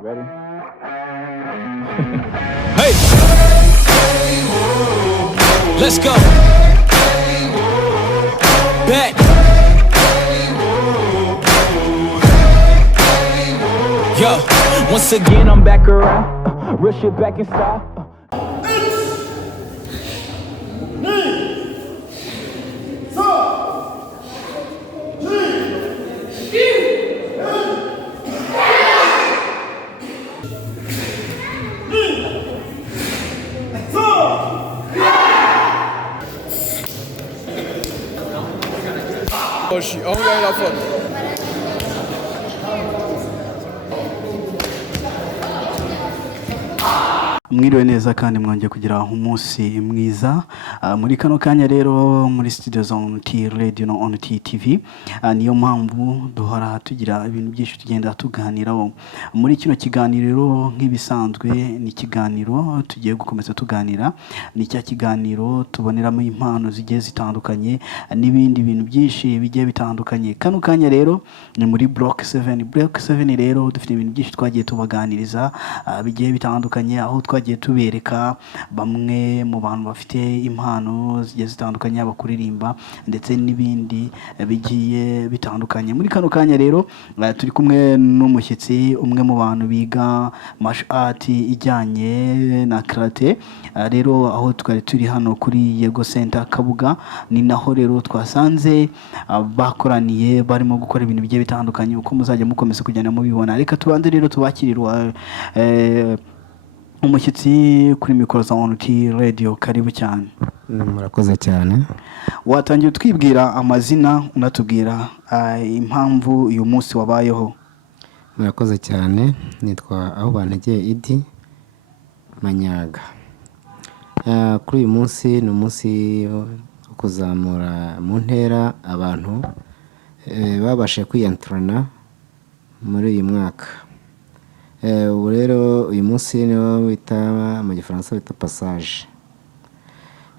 Ready? Hey! Let's go! Back! Yo! Once again, I'm back around. Real shit back in style. Mwiriwe neza kandi mwongeye kugira umunsi mwiza muri kano kanya rero muri studio zone T radio no on T TV niyo mpamvu duhora tugira ibintu byinshi tugenda tuganiraho muri kino kiganiro nk'ibisanzwe ni kiganiro tugiye gukomeza tuganira ni cya kiganiro tuboneramo impano zigiye zitandukanye n'ibindi bintu byinshi bigiye bitandukanye kano kanya rero ni muri block 7 rero dufite ibintu byinshi twagiye tubaganiriza bigiye bitandukanye aho twagiye tubereka bamwe mu bantu bafite impano zigiye zitandukanye abakuririmba ndetse n'ibindi bigiye bitandukanye muri kano kanya rero turi kumwe n'umushyitsi umwe mu bantu biga martial art ijyanye na Karaté rero aho twari turi hano kuri Yego Center Kabuga ni naho rero twasanze bakoraniye barimo gukora ibintu bigiye bitandukanye uko muzajya mukomeza kujyana mubibona reka tubanze rero tubakirirwa umushyitsi kuri mikoro za on T radio karibu cyane. Murakoze cyane. Watangiye twibwira amazina unatubwira impamvu uyu munsi wabayeho. Murakoze cyane nitwa aho bantegeye Iddy Manyaga. Kuri uyu munsi ni umunsi wo kuzamura mu ntera abantu babashe kwiyantrana muri uyu mwaka. Ubu rero uyu munsi niwo bita mu gifaransa bita passage.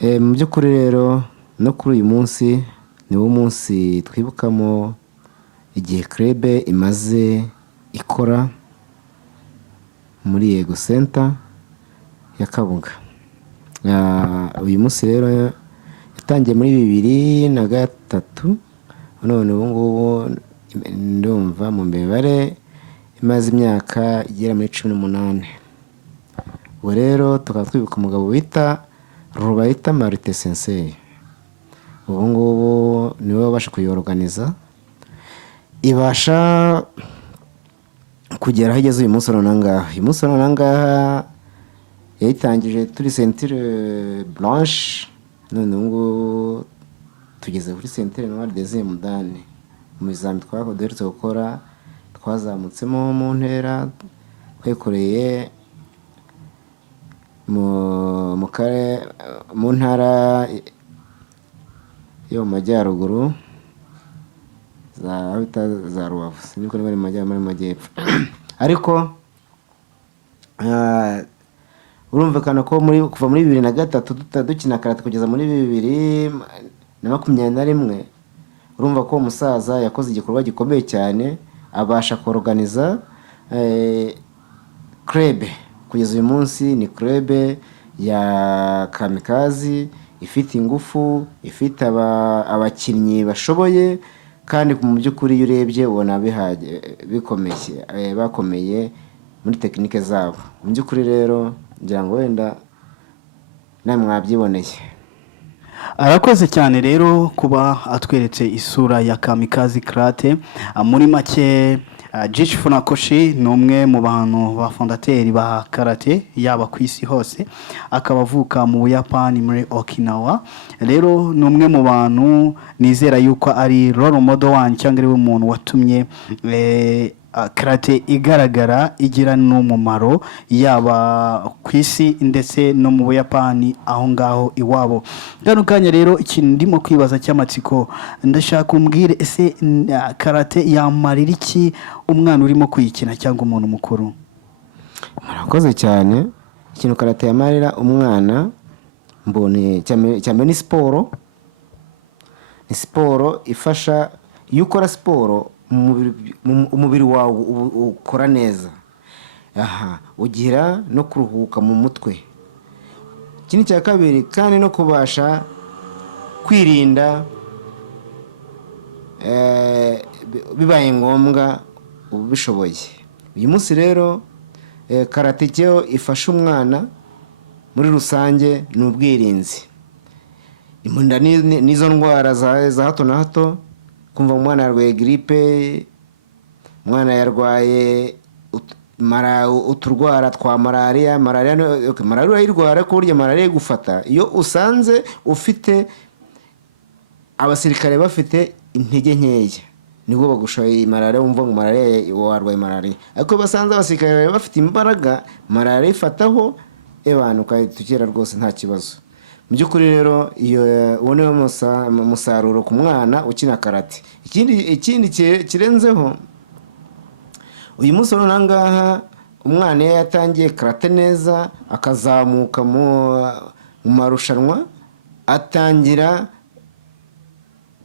Mu by'ukuri rero no kuri uyu munsi niwo munsi twibukamo igihe club imaze ikora muri Yego Center ya Kabuga. Uyu munsi rero yatangiye muri 2003 none ubu ngubu ndumva mu mibare imaze imyaka igera muri 18. Ubu rero tukaba twibuka umugabo wita Rubayita Marite Sensei. Ubu ngubu niwe wabasha kuyorganiza ibasha kugera aho igeze uyu munsi nangaha. Uyu munsi nangaha yayitangije turi ceinture blanche none ubu tugeze kuri ceinture noire deuxième dan. Mu bizami twakoderetse gukora twazamutsemo mu ntera kwekoreye mu ntara yo mu majyaruguru za Rubavu siniko ni mu majyepfo ariko urumvikana ko kuva muri 2003 dukina karate kugeza muri 2021 urumva ko umusaza yakoze igikorwa gikomeye cyane abasha kuorganiza club kugeza uyu munsi ni club ya kamikazi ifite ingufu ifite abakinnyi bashoboye kandi mu by'ukuri urebye ubona bikomeye bakomeye muri technique zabo mu by'ukuri rero ngira ngo wenda namwe mwabyiboneye. Arakoze cyane rero kuba atweretse isura ya Kamikazi Karate muri make Jishi Funakoshi ni umwe mu bantu ba fondateri ba Karaté yaba ku isi hose akaba avuka mu Buyapani muri Okinawa rero ni umwe mu bantu nizera yuko ari role model wanyu cyangwa ari we muntu watumye Karaté igaragara igira n'umumaro yaba ku isi ndetse no mu Buyapani aho ngaho iwabo. Kano kanya rero ikintu ndimo kwibaza cy'amatsiko ndashaka umbwire ese Karaté yamarira iki umwana urimo kuyikina cyangwa umuntu mukuru? Murakoze cyane. Ikintu Karaté yamarira umwana mbone cyane ni siporo. Ni siporo ifasha iyo ukora siporo umubiri wawe ukora neza. ugira no kuruhuka mu mutwe. Ikindi cya kabiri kandi no kubasha kwirinda bibaye ngombwa ubishoboye. Uyu munsi rero karate cyo ifasha umwana muri rusange n'ubwirinzi. Imunda nizo ndwara za hato na hato, kumva umwana yarwaye gripe, umwana yarwaye uturwara twa malaria irwara ko burya malaria igufata iyo usanze ufite abasirikare bafite intege nkeya, nibwo bagushoye malaria, wumva ngo malaria warwaye malaria. Ariko basanze abasirikare bafite imbaraga, malaria ifataho abantu tukera rwose nta kibazo. Mu by'ukuri rero iyo ubone umusaruro ku mwana ukina karate. Ikindi kirenzeho, uyu munsi nangaha umwana yatangiye karate neza akazamuka mu marushanwa, atangira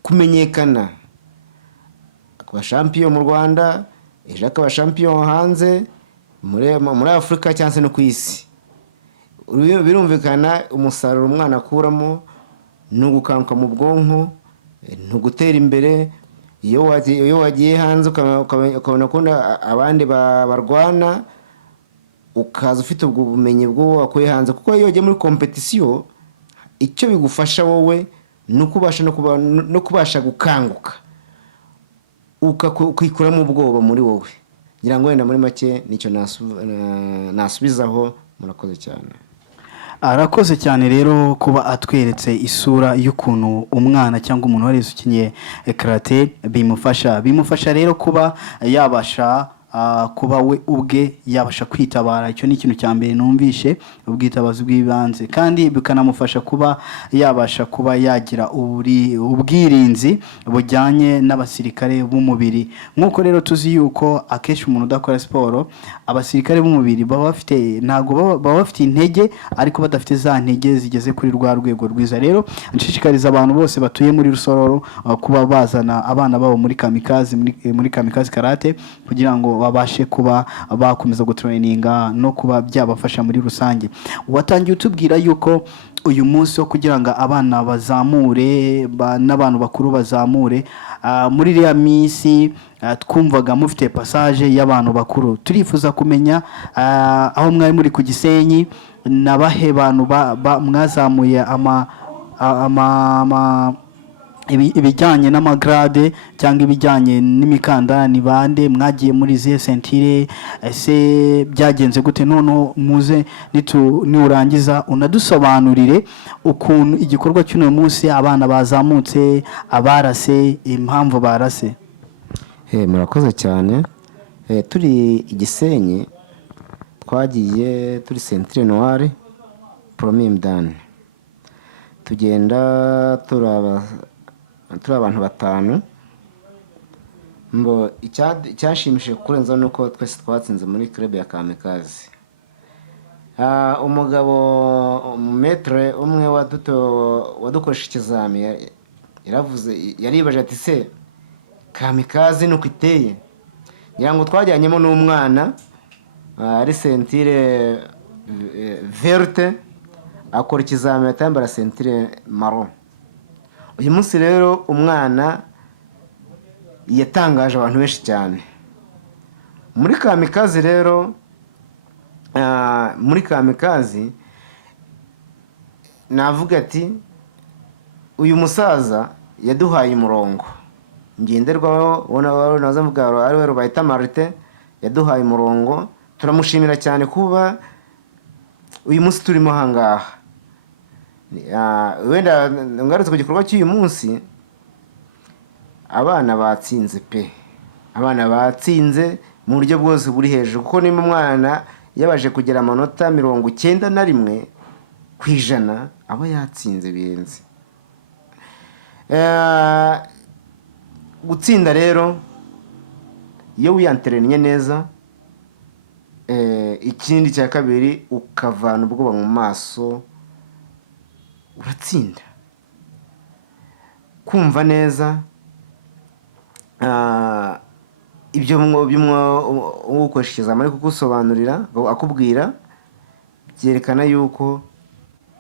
kumenyekana, akaba champion mu Rwanda, ejo akaba champion hanze muri Afrika cyangwa se no ku isi. Birumvikana umusaruro umwana akuramo no gukanguka mu bwonko, no gutera imbere. Iyo wagiye hanze ukabona ko abandi barwana, ukaza ufite ubwo bumenyi bwo wakuye hanze, kuko iyo ugiye muri competition icyo bigufasha wowe no kubasha gukanguka, ukikuramo ubwoba muri wowe. Ngira ngo wenda muri make nicyo nasubizaho. Murakoze cyane. Arakoze cyane rero kuba atweretse isura y'ukuntu umwana cyangwa umuntu wari ukinye karate bimufasha rero kuba yabasha kuba we ubwe yabasha kwitabara. Icyo ni ikintu cya mbere numvishe, ubwitabazi bw'ibanze, kandi bikanamufasha kuba yabasha kuba yagira ubwirinzi bujyanye n'abasirikare b'umubiri. Nk'uko rero tuzi yuko akenshi umuntu udakora siporo, abasirikare b'umubiri baba bafite intege ariko badafite za ntege zigeze kuri rwa rwego rwiza. Rero nshishikariza abantu bose batuye muri Rusororo kuba bazana abana babo muri kamikazi karate, kugira ngo babashe kuba bakomeza gutraininga no kuba byabafasha muri rusange. Watangiye utubwira yuko uyu munsi wo kugira ngo abana bazamure n'abantu bakuru bazamure, muri iriya minsi twumvaga mufite passage y'abantu bakuru. Turifuza kumenya aho mwari muri ku Gisenyi, nabahe bantu mwazamuye ibijyanye n'amagrade cyangwa ibijyanye n'imikanda, ni bande mwagiye muri zihe sentire, ese byagenze gute? None muze niurangiza unadusobanurire ukuntu igikorwa cy'uno munsi abana bazamutse, abarase, impamvu barase. Murakoze cyane. Turi Igisenyi, twagiye turi Centre Noire Premier Mdane, tugenda turi abantu batanu. Icyashimishije kurenza nuko twese twatsinze muri club ya Kamikazi. Umugabo metre umwe wadukoresha ikizami yaribaje ati, se Kamikazi nuko iteye? Ngira ngo twajyanyemo n'umwana ari sentire verte, akora ikizami atambara sentire marron. Uyu munsi rero umwana yatangaje abantu benshi cyane muri Kamikazi. Rero muri Kamikazi navuga ati, uyu musaza yaduhaye umurongo ngenderwaho, naza mvuga ari we Rubayita Martin, yaduhaye umurongo. Turamushimira cyane kuba uyu munsi turimo hangaha. Wenda ngarutse ku gikorwa cy'uyu munsi, abana batsinze abana batsinze mu buryo bwose buri hejuru, kuko niba umwana yabaje kugira amanota 91% aba yatsinze birenze. Gutsinda rero iyo wiyanterennye neza, ikindi cya kabiri ukavana ubwoba mu maso, uratsinda. Kumva neza ibyo ukoresha ikizamini ari kugusobanurira akubwira byerekana yuko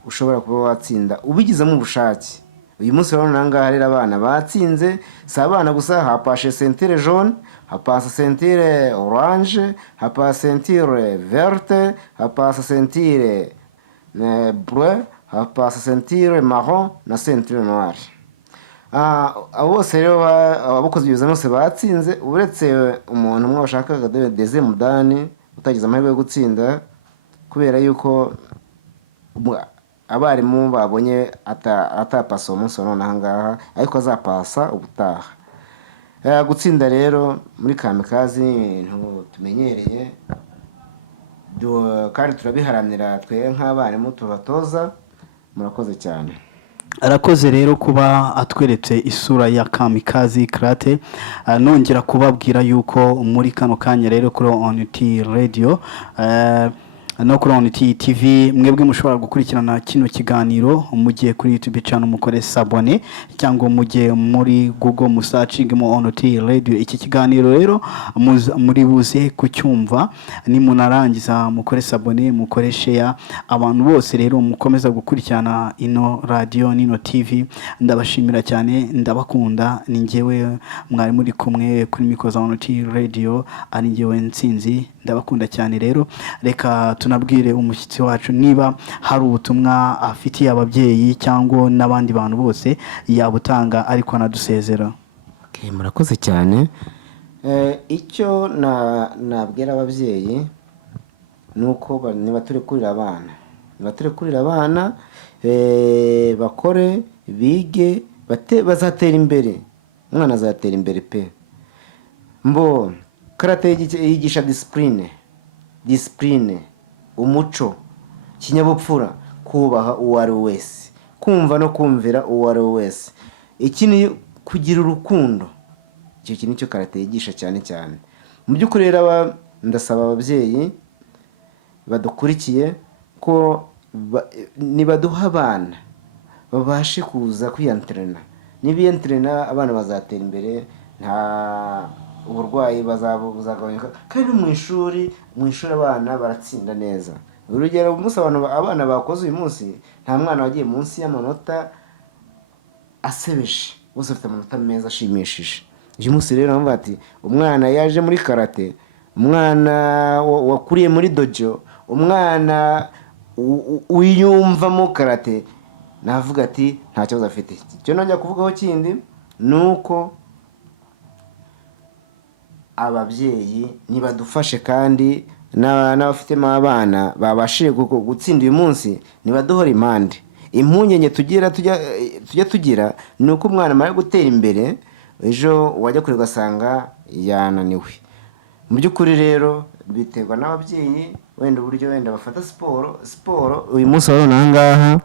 ushobora kuba watsinda ubigizemo ubushake. Uyu munsi rero nangaha rero abana batsinze, si abana gusa, hapashe sentire jaune, hapasa sentire orange, hapasa sentire verte, hapasa sentire bleu, hapasa sentire marron na sentire noire. Abo bose rero abakoze ibyo bose batsinze, uretse umuntu umwe washakaga deuxième dan utagize amahirwe yo gutsinda kubera yuko abarimu babonye atapasa umunsi none ahangaha, ariko azapasa ubutaha. Gutsinda rero muri kamikazi tumenyereye kandi turabiharanira twe nk'abarimu tubatoza. Murakoze cyane. Arakoze rero kuba atweretse isura ya kamikazi karate. Nongera kubabwira yuko muri kano kanya rero kuri ONT radio no kuri ONT TV mwebwe mushobora gukurikirana kino kiganiro mugiye kuri YouTube channel mukore sabone cyangwa mugiye muri Google musearching mu ONT radio. Iki kiganiro rero muri buze kucyumva ni munarangiza mukore sabone mukore share. Abantu bose rero mukomeza gukurikirana ino radio nino TV ndabashimira cyane, ndabakunda. Ni ngewe mwari muri kumwe kuri mikoza ONT radio, ari ngewe Msingi. Ndabakunda cyane rero. Reka tunabwire umushyitsi wacu niba hari ubutumwa afitiye ababyeyi cyangwa n'abandi bantu bose yabutanga ariko anadusezera. Murakoze cyane. Icyo nabwira ababyeyi nuko niba turi kurira abana bakore bige bazatera imbere. Umwana azatera imbere pe. Karate yigisha discipline, umuco, kinyabupfura, kubaha uwo ari wese, kumva no kumvira uwo ari wese. Iki ni kugira urukundo. Icyo kintu cyo karate yigisha cyane cyane. Mu by'ukuri rero ndasaba ababyeyi badukurikiye ko nibaduha abana babashe kuza kwiyantrena. Nibiyantrena abana bazatera imbere, nta uburwayi buzagabanyuka, kandi mu ishuri abana baratsinda neza. Urugero umunsi abana bakoze uyu munsi nta mwana wagiye munsi y'amanota asebeje, bose bafite amanota meza ashimishije. Uyu munsi rero navuga ati umwana yaje muri karate, umwana wakuriye muri dojo, umwana uyumvamo karate, navuga ati nta kibazo afite. Icyo nongera kuvugaho kindi nuko ababyeyi nibadufashe kandi n'abafitemo abana babashije gutsinda uyu munsi, nibaduhora impande. Impungenge tugira nuko umwana amara gutera imbere ejo wajya kure ugasanga yananiwe. Mu by'ukuri rero biterwa n'ababyeyi, wenda uburyo wenda bafata siporo. Uyu munsi warona ahangaha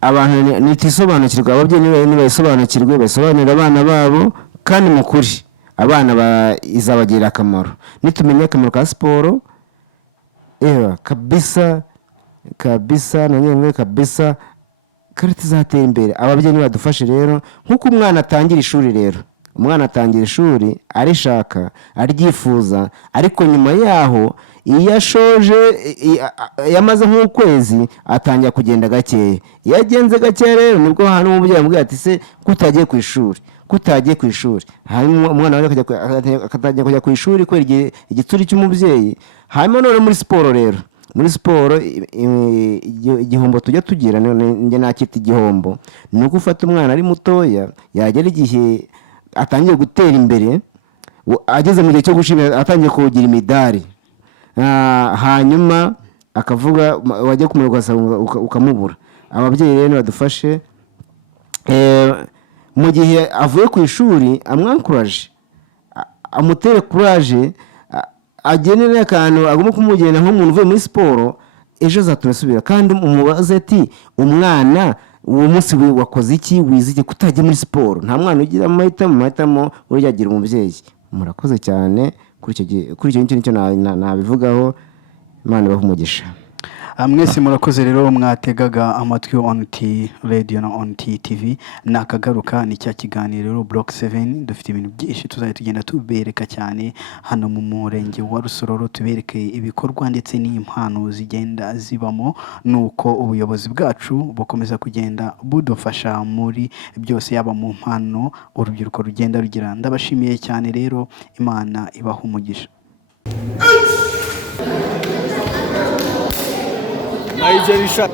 abantu nitisobanukirwa, ababyeyi nibayisobanukirwe basobanurira abana babo, kandi mukuri abana izabagirira akamaro. Nitumenya akamaro ka siporo kabisa nanyemwe kabisa, karate izatera imbere. Ababyeyi nibadufashe rero, nkuko umwana atangira ishuri rero, umwana atangira ishuri arishaka aryifuza, ariko nyuma yaho iyo ashoje yamaze nk'ukwezi atangira kugenda gakeya. Iyo agenze gakeya rero nibwo hano umubyeyi amubwira ati se kutagiye ku ishuri. Hanyuma umwana waje akatangira kujya ku ishuri kubera igitsuri cy'umubyeyi. Hanyuma none muri siporo rero, muri siporo igihombo tujya tugira, njye nakita igihombo, ni uko ufata umwana ari mutoya, yagera igihe atangiye gutera imbere, ageze mu gihe cyo gushimira atangiye kugira imidari, hanyuma akavuga wajya kumurwasa ukamubura. Ababyeyi rero badufashe, mu gihe avuye ku ishuri amwankuraje, amutere courage, agenere akantu agomba kumugenda nk'umuntu uvuye muri siporo, ejo azaturasubira. Kandi umubaze ati umwana uwo munsi wakoze iki, wize iki, kutagiye muri siporo. Nta mwana ugira amahitamo urya agira umubyeyi. Murakoze cyane kuri icyo nicyo nabivugaho. Imana ibahe umugisha. Mwese murakoze rero mwategaga amatwi on T radio na on T TV nakagaruka ni cya kiganiro rero block 7 dufite ibintu byinshi tuzajya tugenda tubereka cyane hano mu murenge wa Rusororo tubereke ibikorwa ndetse n'impano zigenda zibamo nuko ubuyobozi bwacu bukomeza kugenda budufasha muri byose yaba mu mpano urubyiruko rugenda rugira. Ndabashimiye cyane rero, Imana ibaha umugisha. Nigeria shot.